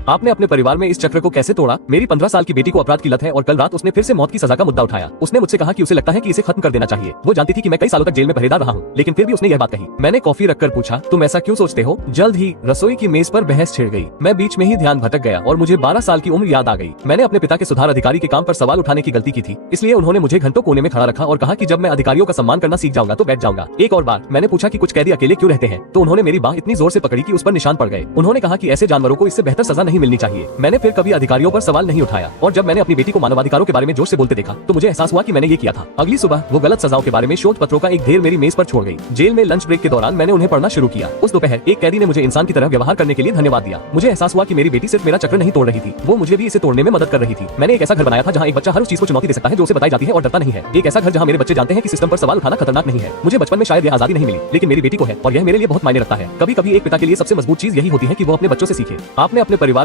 आपने अपने परिवार में इस चक्र को कैसे तोड़ा? मेरी 15 साल की बेटी को अपराध की लत है और कल रात उसने फिर से मौत की सजा का मुद्दा उठाया। उसने मुझसे कहा कि उसे लगता है कि इसे खत्म कर देना चाहिए। वो जानती थी कि मैं कई सालों तक जेल में पहरेदार रहा हूँ, लेकिन फिर भी उसने यह बात कही। मैंने कॉफी रखकर पूछा, तुम ऐसा क्यों सोचते हो? जल्द ही रसोई की मेज पर बहस छिड़ गई। मैं बीच में ही ध्यान भटक गया और मुझे 12 साल की उम्र याद आ गई। मैंने अपने पिता के सुधार अधिकारी के काम पर सवाल उठाने की गलती की थी, इसलिए उन्होंने मुझे घंटों कोने में खड़ा रखा और कहा कि जब मैं अधिकारियों का सम्मान करना सीख जाऊंगा तो बैठ जाऊंगा। एक और बार मैंने पूछा कि कुछ कैदी अकेले क्यों रहते हैं, तो उन्होंने मेरी बाह इतनी जोर से पकड़ी कि उस पर निशान पड़ गए। उन्होंने कहा कि ऐसे जानवरों को इससे बेहतर सजा नहीं मिलनी चाहिए। मैंने फिर कभी अधिकारियों पर सवाल नहीं उठाया और जब मैंने अपनी बेटी को मानवाधिकारों के बारे में जोर से बोलते देखा तो मुझे एहसास हुआ कि मैंने ये किया था। अगली सुबह वो गलत सजाओं के बारे में शोध पत्रों का एक ढेर मेरी मेज पर छोड़ गई। जेल में लंच ब्रेक के दौरान मैंने उन्हें पढ़ना शुरू किया। उस दोपहर एक कैदी ने मुझे इंसान की तरह व्यवहार करने के लिए धन्यवाद दिया। मुझे एहसास हुआ कि मेरी बेटी सिर्फ मेरा चक्र नहीं तोड़ रही थी, वो मुझे भी इसे तोड़ने में मदद कर रही थी। मैंने एक ऐसा घर बनाया था जहाँ एक बच्चा हर उस चीज को चुनौती दे सकता है जो उसे बताई जाती है और डरता नहीं है। एक ऐसा घर जहाँ मेरे बच्चे जानते हैं कि सिस्टम पर सवाल उठाना खतरनाक नहीं है। मुझे बचपन में शायद यह आजादी नहीं मिली, लेकिन मेरी बेटी को है और यह मेरे लिए बहुत मायने रखता है। कभी कभी एक पिता के लिए सबसे मजबूत चीज यही होती है कि वो अपने बच्चों से सीखे। आपने अपने परिवार